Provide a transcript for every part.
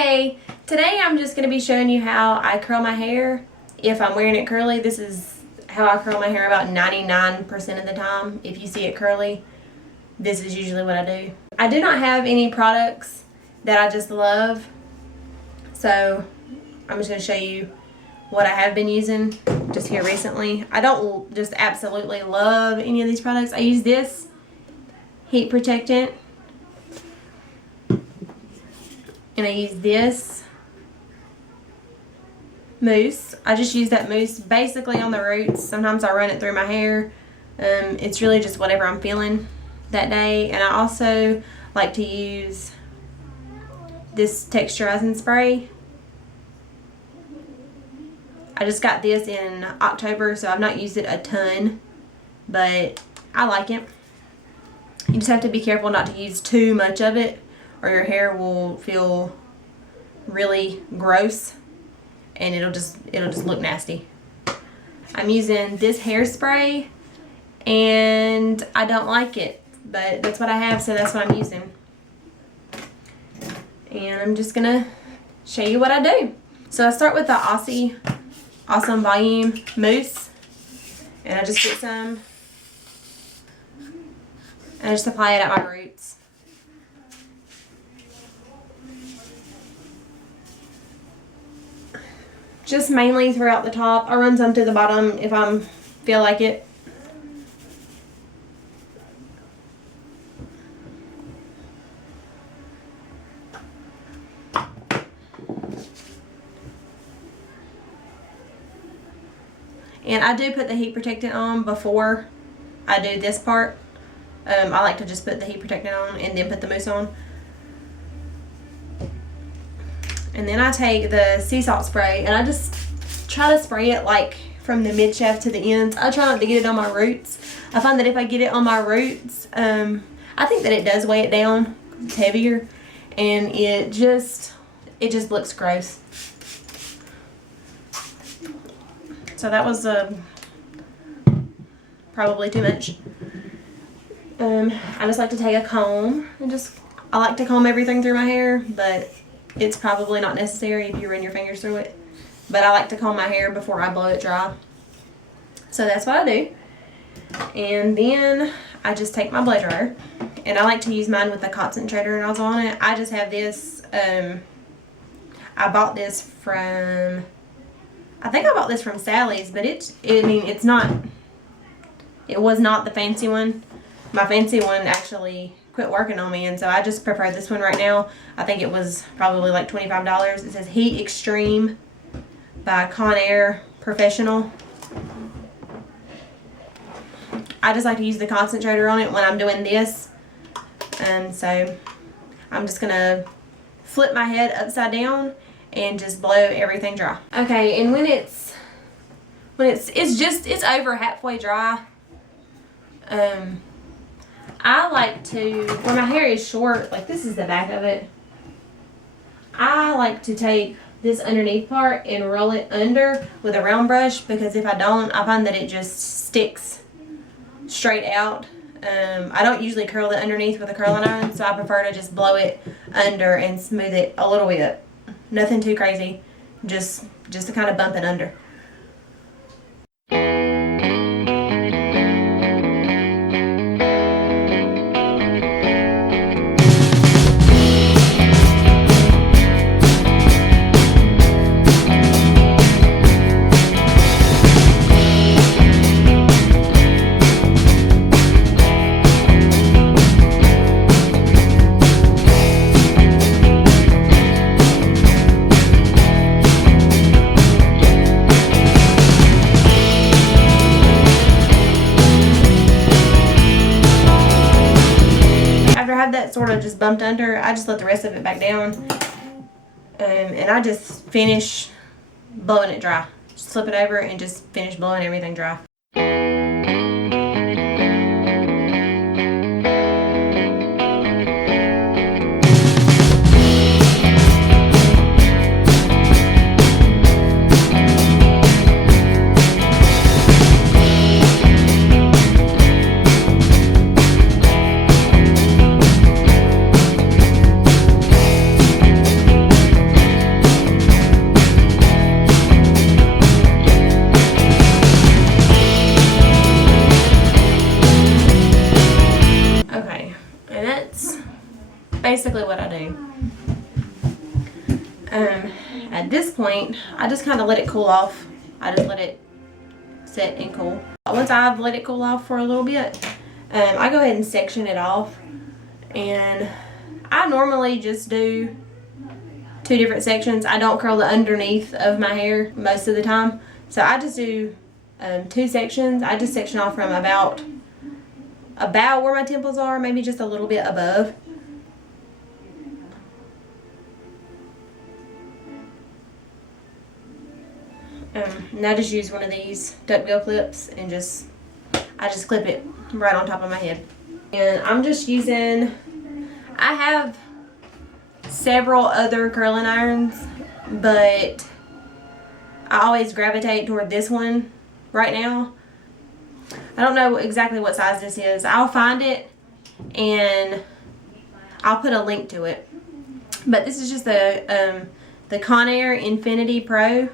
Hey, today I'm just going to be showing you how I curl my hair if I'm wearing it curly. This is how I curl my hair about 99% of the time. If you see it curly, this is usually what I do. I do not have any products that I just love, so I'm just going to show you what I have been using just here recently. I don't just absolutely love any of these products. I use this heat protectant, and I use this mousse. I just use that mousse basically on the roots. Sometimes I run it through my hair. It's really just whatever I'm feeling that day. And I also like to use this texturizing spray. I just got this in October, so I've not used it a ton, but I like it. You just have to be careful not to use too much of it, or your hair will feel really gross and it'll just look nasty. I'm using this hairspray and I don't like it, but that's what I have, so that's what I'm using. And I'm just gonna show you what I do. So I start with the Awesome Volume Mousse, and I just get some and I just apply it at my roots. Just mainly throughout the top. I run some to the bottom if I feel like it. And I do put the heat protectant on before I do this part. I like to just put the heat protectant on and then put the mousse on. And then I take the sea salt spray and I just try to spray it like from the mid shaft to the ends. I try not to get it on my roots. I find that if I get it on my roots, I think that it does weigh it down. It's heavier, and it just looks gross. So that was probably too much. I just like to take a comb and I like to comb everything through my hair, but it's probably not necessary if you run your fingers through it. But I like to comb my hair before I blow it dry. So that's what I do. And then I just take my blow dryer, and I like to use mine with the concentrator nozzle on it. I just have this, I bought this from, I think I bought this from Sally's, but it was not the fancy one. My fancy one actually quit working on me, and so I just prefer this one right now. I think it was probably like $25. It says Heat Extreme by Conair Professional. I just like to use the concentrator on it when I'm doing this, and so I'm just gonna flip my head upside down and just blow everything dry. Okay, and when it's over halfway dry, I like to, when my hair is short, like this is the back of it, I like to take this underneath part and roll it under with a round brush, because if I don't, I find that it just sticks straight out. I don't usually curl it underneath with a curling iron, so I prefer to just blow it under and smooth it a little bit. Nothing too crazy, just to kind of bump it under. That sort of just bumped under, I just let the rest of it back down, and I just finish blowing it dry. Just flip it over and just finish blowing everything dry. basically what I do. At this point, I just kind of let it cool off. I just let it sit and cool. Once I've let it cool off for a little bit, I go ahead and section it off. And I normally just do 2 different sections. I don't curl the underneath of my hair most of the time. So I just do 2 sections. I just section off from about where my temples are, maybe just a little bit above. And I just use one of these duckbill clips and I just clip it right on top of my head. And I'm just using, I have several other curling irons, but I always gravitate toward this one right now. I don't know exactly what size this is. I'll find it and I'll put a link to it. But this is just the Conair Infiniti Pro.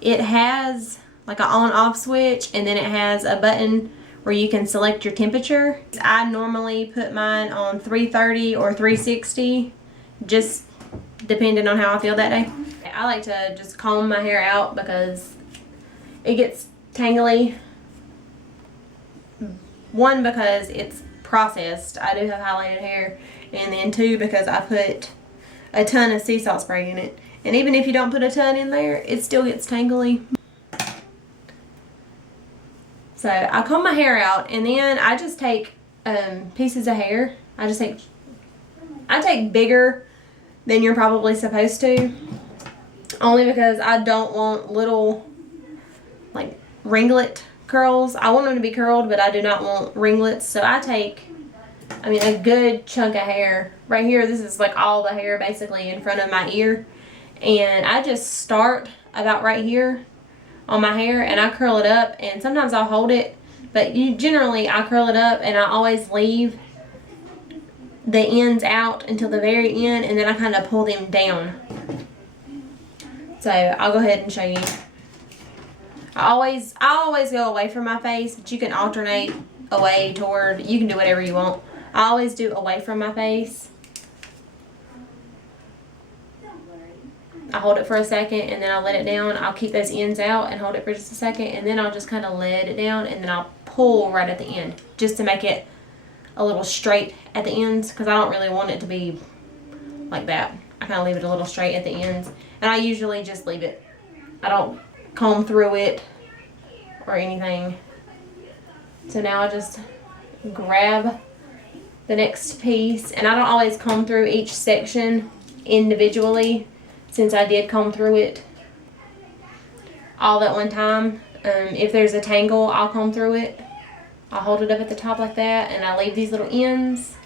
It has like an on-off switch, and then it has a button where you can select your temperature. I normally put mine on 330 or 360, just depending on how I feel that day. I like to just comb my hair out because it gets tangly. 1, because it's processed. I do have highlighted hair. And then 2, because I put a ton of sea salt spray in it. And even if you don't put a ton in there, it still gets tangly. So I comb my hair out, and then I just take pieces of hair. I take bigger than you're probably supposed to, only because I don't want little like ringlet curls. I want them to be curled, but I do not want ringlets. So I take, a good chunk of hair right here. This is like all the hair basically in front of my ear. And I just start about right here on my hair, and I curl it up, and sometimes I'll hold it, but generally I curl it up, and I always leave the ends out until the very end, and then I kind of pull them down. So I'll go ahead and show you. I always go away from my face, but you can alternate away toward, you can do whatever you want. I always do away from my face. I hold it for a second, and then I'll let it down. I'll keep those ends out and hold it for just a second, and then I'll just kind of let it down, and then I'll pull right at the end just to make it a little straight at the ends, because I don't really want it to be like that. I kind of leave it a little straight at the ends, and I usually just leave it. I don't comb through it or anything. So now I just grab the next piece, and I don't always comb through each section individually, since I did comb through it all at one time. If there's a tangle, I'll comb through it. I'll hold it up at the top like that, and I leave these little ends,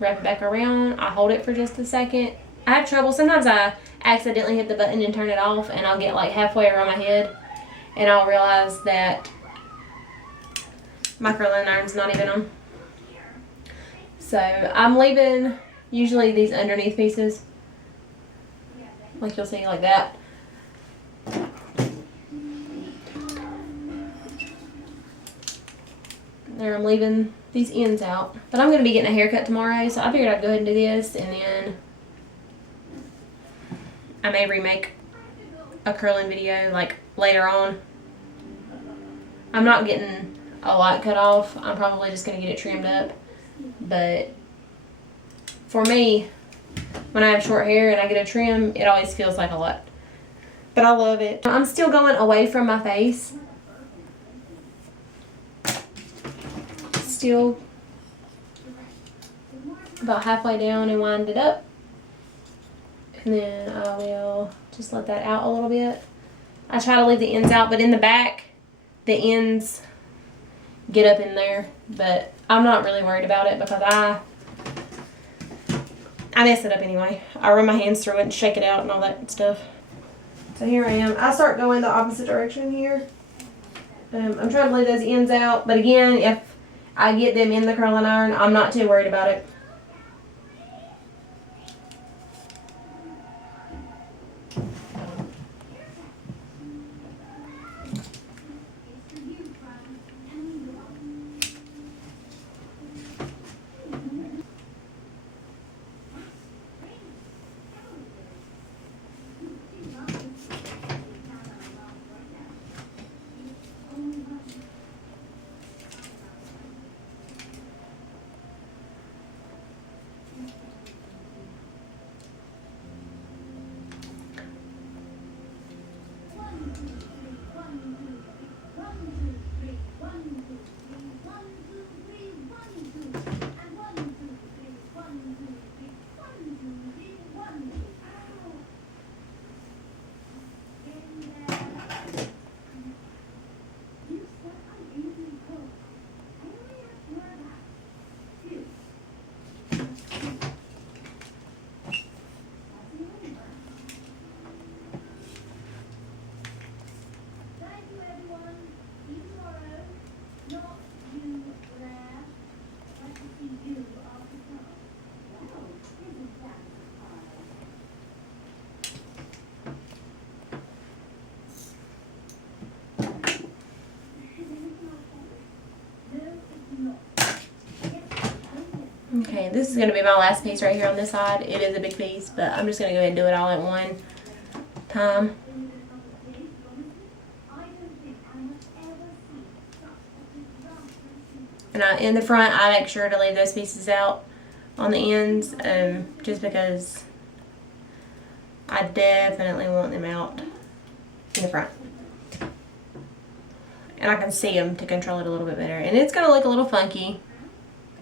wrap it back around. I hold it for just a second. I have trouble. Sometimes I accidentally hit the button and turn it off, and I'll get like halfway around my head, and I'll realize that my curling iron's not even on. So I'm leaving usually these underneath pieces, like you'll see, like that. There, I'm leaving these ends out. But I'm going to be getting a haircut tomorrow, so I figured I'd go ahead and do this, and then I may remake a curling video like later on. I'm not getting a lot cut off. I'm probably just going to get it trimmed up. But for me, when I have short hair and I get a trim, it always feels like a lot. But I love it. I'm still going away from my face. Still about halfway down and wind it up. And then I will just let that out a little bit. I try to leave the ends out, but in the back, the ends get up in there. But I'm not really worried about it because I mess it up anyway. I run my hands through it and shake it out and all that stuff. So here I am. I start going the opposite direction here. I'm trying to leave those ends out, but again, if I get them in the curling iron, I'm not too worried about it. Okay, this is going to be my last piece right here on this side. It is a big piece, but I'm just going to go ahead and do it all at one time. And in the front, I make sure to leave those pieces out on the ends, just because I definitely want them out in the front. And I can see them to control it a little bit better. And it's going to look a little funky.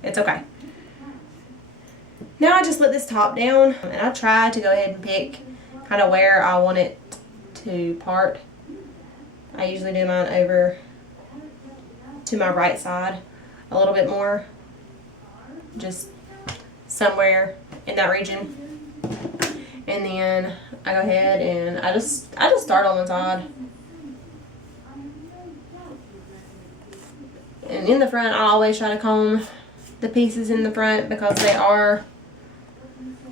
It's okay. Now I just let this top down, and I try to go ahead and pick kind of where I want it to part. I usually do mine over to my right side a little bit more, just somewhere in that region. And then I go ahead and I just start on one side. And in the front, I always try to comb the pieces in the front because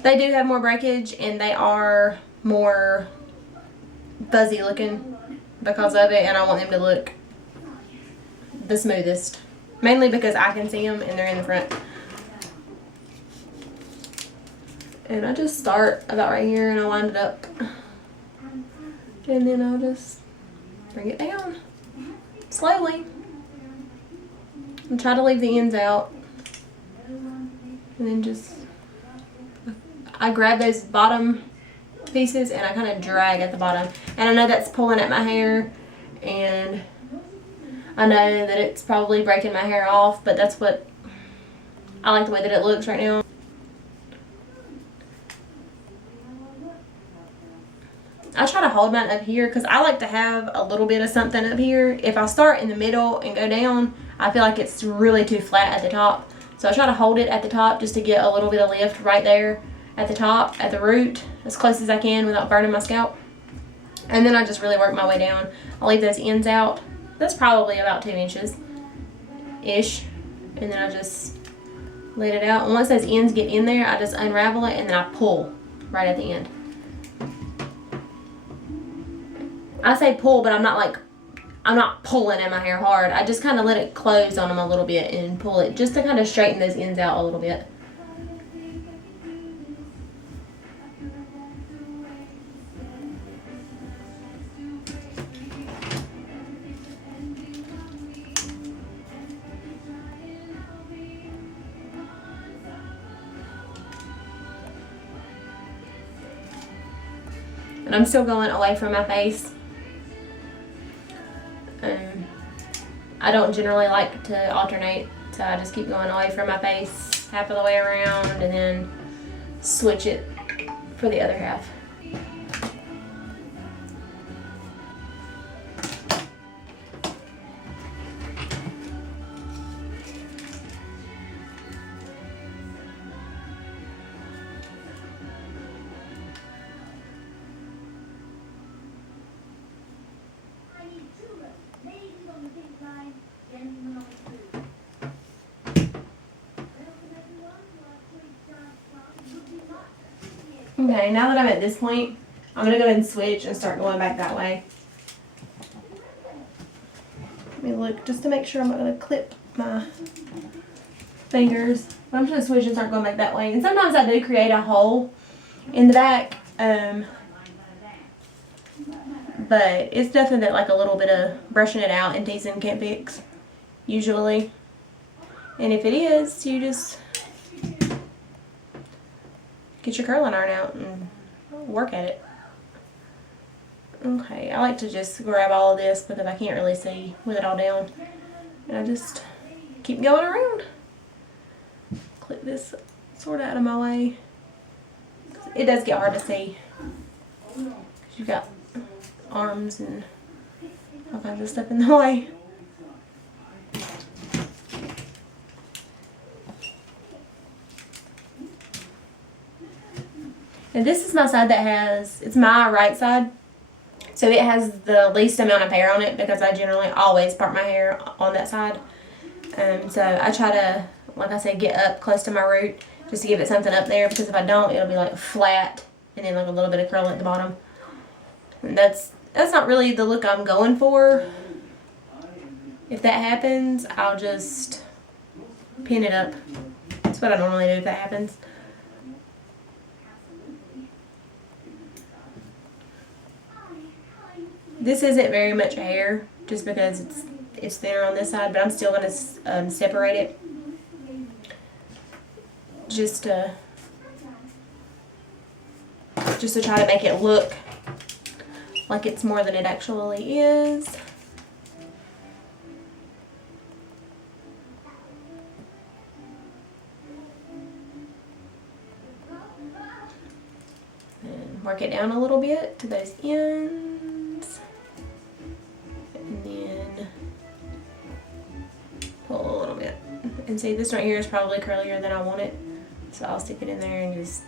they do have more breakage, and they are more fuzzy looking because of it, and I want them to look the smoothest. Mainly because I can see them and they're in the front. And I just start about right here and I wind it up. And then I'll just bring it down slowly. And try to leave the ends out. And then I grab those bottom pieces and I kind of drag at the bottom. And I know that's pulling at my hair, and I know that it's probably breaking my hair off, but that's what I like the way that it looks right now. I try to hold mine up here because I like to have a little bit of something up here. If I start in the middle and go down, I feel like it's really too flat at the top. So I try to hold it at the top just to get a little bit of lift right there at the top, at the root, as close as I can without burning my scalp. And then I just really work my way down. I'll leave those ends out. That's probably about 2 inches-ish. And then I just let it out. And once those ends get in there, I just unravel it and then I pull right at the end. I say pull, but I'm not pulling at my hair hard. I just kind of let it close on them a little bit and pull it just to kind of straighten those ends out a little bit. And I'm still going away from my face. I don't generally like to alternate, so I just keep going away from my face half of the way around and then switch it for the other half. Okay, now that I'm at this point, I'm going to go ahead and switch and start going back that way. Let me look just to make sure I'm not going to clip my fingers. But I'm just going to switch and start going back that way. And sometimes I do create a hole in the back. But it's nothing that like a little bit of brushing it out and teasing can't fix, usually. And if it is, you just get your curling iron out and work at it. Okay, I like to just grab all of this because I can't really see with it all down. And I just keep going around. Clip this sort of out of my way. It does get hard to see because you've got arms and all kinds of stuff in the way. And this is my side that has, it's my right side, so it has the least amount of hair on it because I generally always part my hair on that side. So I try to, like I said, get up close to my root just to give it something up there, because if I don't, it'll be like flat and then like a little bit of curl at the bottom. And that's not really the look I'm going for. If that happens, I'll just pin it up That's what I normally do if that happens. This isn't very much hair just because it's thinner on this side, but I'm still going to separate it just to try to make it look like it's more than it actually is. And work it down a little bit to those ends. And then pull a little bit. And see, this right here is probably curlier than I want it. So I'll stick it in there and just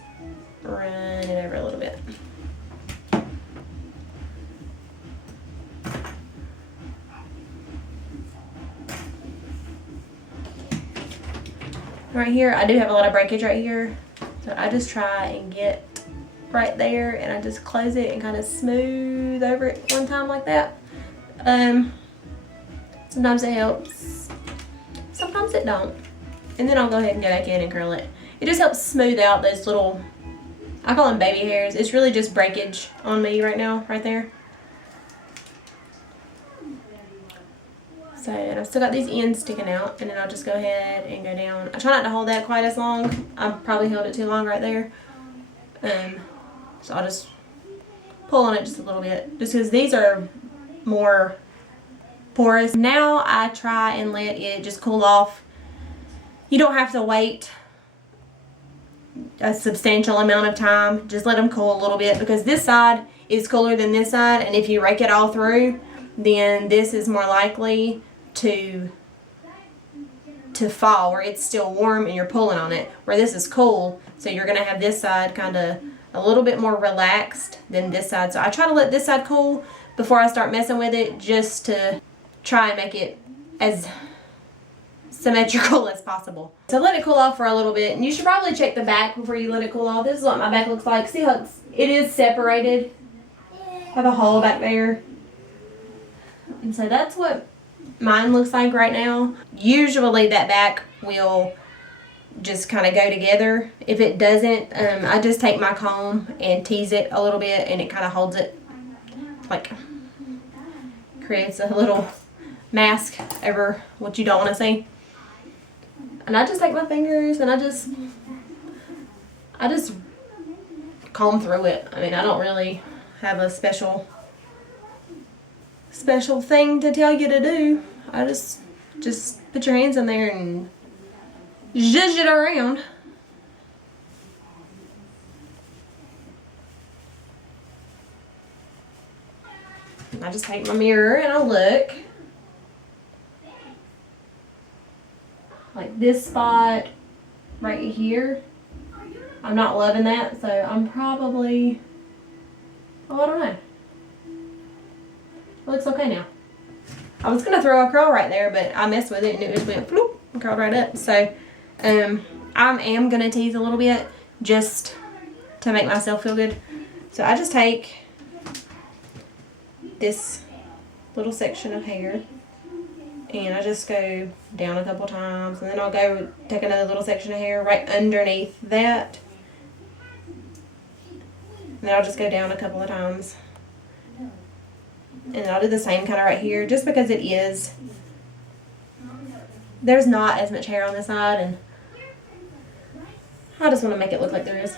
run it over a little bit. Right here, I do have a lot of breakage right here. So I just try and get right there and I just close it and kind of smooth over it one time like that. Sometimes it helps, sometimes it don't. And then I'll go ahead and go back in and curl it. It just helps smooth out those little, I call them baby hairs. It's really just breakage on me right now, right there. So, and I've still got these ends sticking out, and then I'll just go ahead and go down. I try not to hold that quite as long. I probably held it too long right there. So I'll just pull on it just a little bit, just because these are more porous. Now I try and let it just cool off. You don't have to wait a substantial amount of time. Just let them cool a little bit, because this side is cooler than this side, and if you rake it all through, then this is more likely to fall where it's still warm and you're pulling on it, where this is cool, so you're gonna have this side kind of a little bit more relaxed than this side. So I try to let this side cool before I start messing with it, just to try and make it as symmetrical as possible. So let it cool off for a little bit, and you should probably check the back before you let it cool off. This is what my back looks like. See how it is separated? I have a hole back there. And so that's what mine looks like right now. Usually that back will just kind of go together. If it doesn't, I just take my comb and tease it a little bit, and it kind of holds it, like creates a little mask over what you don't want to see. And I just take my fingers and I just comb through it. I mean, I don't really have a special thing to tell you to do. I just put your hands in there and zhuzh it around. And I just take my mirror and I look. Like this spot right here, I'm not loving that, so I'm probably, oh, I don't know. It looks okay now. I was gonna throw a curl right there, but I messed with it and it just went floop and curled right up. So I am gonna tease a little bit just to make myself feel good. So I just take this little section of hair and I just go down a couple times, and then I'll go take another little section of hair right underneath that. And then I'll just go down a couple of times. And I'll do the same kind of right here, just because there's not as much hair on this side, and I just want to make it look like there is.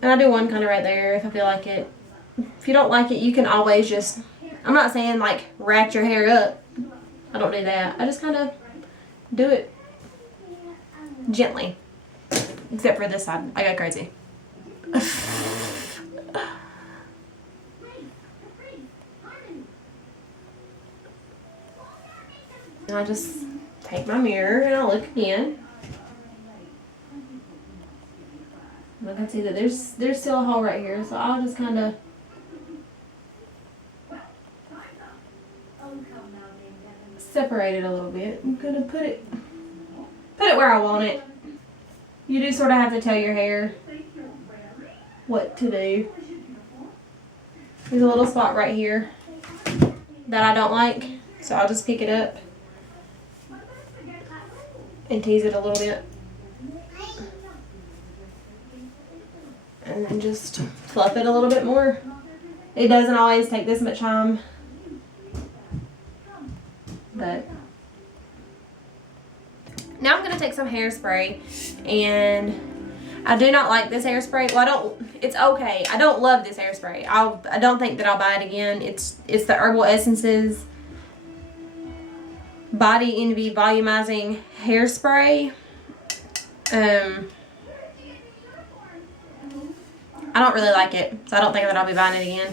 And I do one kind of right there if I feel like it. If you don't like it, you can always just, I'm not saying like rat your hair up. I don't do that. I just kind of do it gently. Except for this side. I got crazy. And I just take my mirror and I look again. And I can see that there's still a hole right here, so I'll just kind of separate it a little bit. I'm gonna put it where I want it. You do sort of have to tell your hair what to do. There's a little spot right here that I don't like, so I'll just pick it up and tease it a little bit. and then just fluff it a little bit more. It doesn't always take this much time, but now I'm going to take some hairspray, and I do not like this hairspray. Well, it's okay. I don't love this hairspray. I don't think that I'll buy it again. It's the Herbal Essences Body Envy Volumizing Hairspray. I don't really like it, so I don't think that I'll be buying it again.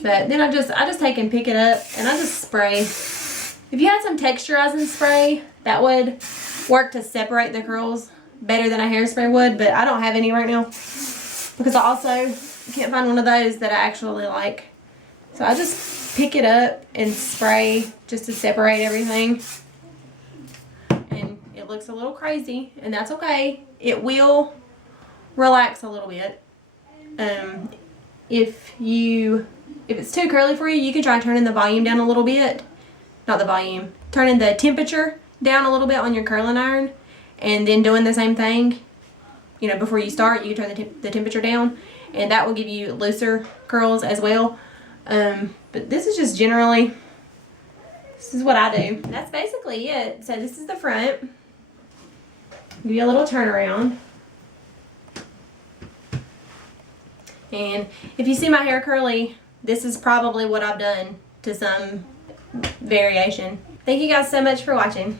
But then I just take and pick it up, and I just spray. If you had some texturizing spray, that would work to separate the curls better than a hairspray would, but I don't have any right now because I also can't find one of those that I actually like. So I just pick it up and spray just to separate everything. And it looks a little crazy, and that's okay. It will relax a little bit. If it's too curly for you, you can try turning the volume down a little bit. Not the volume, turning the temperature down a little bit on your curling iron, and then doing the same thing, you know, before you start, you can turn the temperature down, and that will give you looser curls as well. But this is just generally, this is what I do. That's basically it. So this is the front. Give you a little turnaround. And if you see my hair curly, this is probably what I've done to some variation. Thank you guys so much for watching.